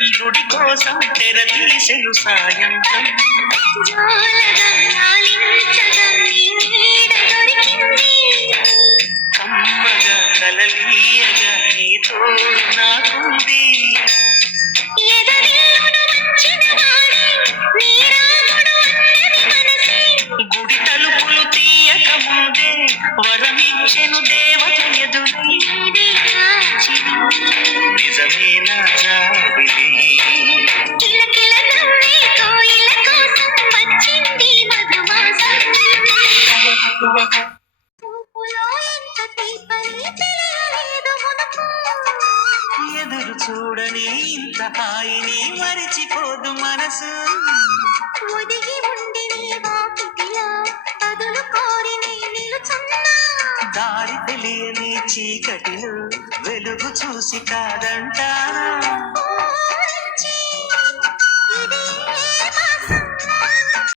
కోసం తెర తీసెను సాయంత్రం. కమ్మగా కలలీయగా నీ నాకుంది. గుడి తలుపులు తీయక ముందే వరమిచ్చెను దేవత ఎదురు నిజమేనా? ఎదురు చూడని ఇంత హాయిని మరిచిపోదు మనసు. ఒదిగి ఉండి నీ వాకిటిలో కోరి నీ నిలుచున్నా. దారి తెలియని చీకటిలో వెలుగు చూసి కాదంటానా